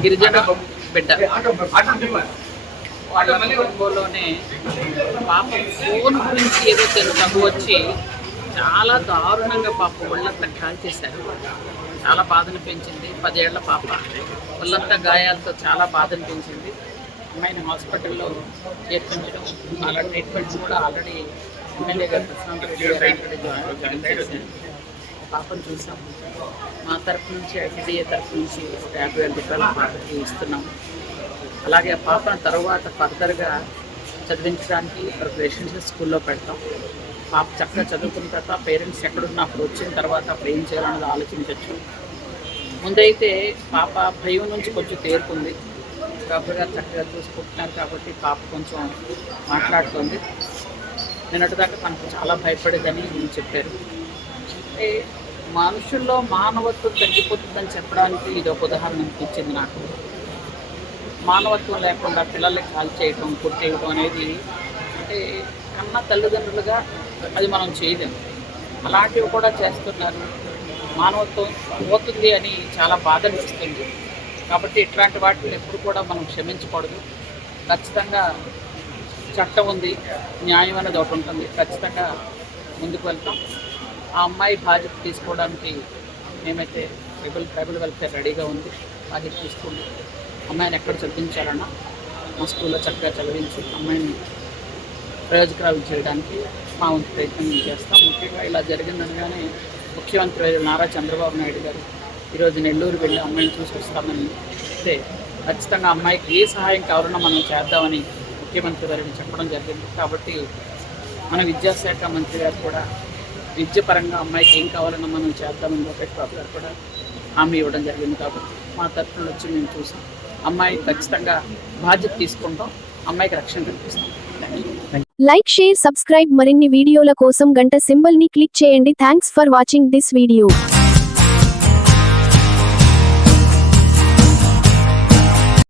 గిరిజన బిడ్డ. వాళ్ళ పాప ఫోన్ గురించి ఏదో తెలుగు వచ్చి చాలా దారుణంగా పాప ఒళ్ళంతా కాల్చేశారు చాలా బాధను పెంచింది. పదేళ్ళ పాప. ఒళ్ళంతా గాయాలతో చాలా బాధను పెంచింది. అమ్మాయిని హాస్పిటల్లో చేర్పించడం అలా ట్రీట్మెంట్స్ కూడా ఆల్రెడీ ఎమ్మెల్యే గారు ప్రశాంత్ రెడ్డి గారు జాయిన్ చేశారు. పాపను చూసాం. మా తరపు నుంచి ఐటీడీఏ తరపు నుంచి ఒక యాభై వేల రూపాయల పాపకి ఇస్తున్నాం. అలాగే ఆ పాపను తర్వాత ఫర్దర్గా చదివించడానికి ప్రిపరేషన్స్ స్కూల్లో పెడతాం. పాప చక్కగా చదువుకున్న తర్వాత పేరెంట్స్ ఎక్కడున్నా అప్పుడు వచ్చిన తర్వాత అప్పుడు ఏం చేయాలన్నది ఆలోచించవచ్చు ముందైతే పాప భయం నుంచి కొంచెం తేరుకుంది. డాక్టర్ గారు చక్కగా చూసుకుంటున్నారు కాబట్టి పాప కొంచెం మాట్లాడుతుంది. నిన్నటిదాకా తనకు చాలా భయపడేదని చెప్పారు. అంటే మనుషుల్లో మానవత్వం తగ్గిపోతుందని చెప్పడానికి ఇది ఒక ఉదాహరణ అనిపించింది నాకు. మానవత్వం లేకుండా పిల్లల్ని కాల్ చేయటం కొట్టేయటం అనేది అంటే కన్న తల్లిదండ్రులుగా అది మనం చేయలేము. అలాంటివి కూడా చేస్తున్నారు. మానవత్వం పోతుంది అని చాలా బాధ అనిపిస్తుంది కాబట్టి ఇట్లాంటి వాటిని ఎప్పుడు కూడా మనం క్షమించకూడదు. ఖచ్చితంగా చట్టం ఉంది న్యాయం అనేది ఒకటి ఉంటుంది. ఖచ్చితంగా ముందుకు వెళ్తాం. ఆ అమ్మాయి బాధ్యత తీసుకోవడానికి మేమైతే ట్రైబల్ ట్రైబల్ వెల్ఫేర్ రెడీగా ఉంది. బాధ్యత తీసుకుంది అమ్మాయిని ఎక్కడ చదివించాలన్నా మా స్కూల్లో చక్కగా చదివించి అమ్మాయిని ప్రయోజకరాలు చేయడానికి మా వంతు ప్రయత్నం చేస్తాం. ముఖ్యంగా ఇలా జరిగిందనగానే ముఖ్యమంత్రి నారా చంద్రబాబు నాయుడు గారు ఈరోజు నెల్లూరు వెళ్ళి అమ్మాయిని చూసి వస్తామని చెప్తే ఖచ్చితంగా అమ్మాయికి ఏ సహాయం కావాలన్నా మనం చేద్దామని ముఖ్యమంత్రి గారిని చెప్పడం జరిగింది. కాబట్టి మన విద్యాశాఖ మంత్రి గారు కూడా విద్య పరంగా అమ్మాయికి ఏం కావాలన్నా మనం చేద్దామని లోకేష్ బాబు గారు కూడా హామీ ఇవ్వడం జరిగింది కాబట్టి మా తరఫున వచ్చి మేము చూసాం. అమ్మాయి ఖచ్చితంగా బాధ్యత తీసుకుంటాం. అమ్మాయికి రక్షణ కల్పిస్తాం. లైక్ షేర్ సబ్స్క్రైబ్ మరిన్ని వీడియోల కోసం గంట సింబల్ని క్లిక్ చేయండి. Thanks for watching this video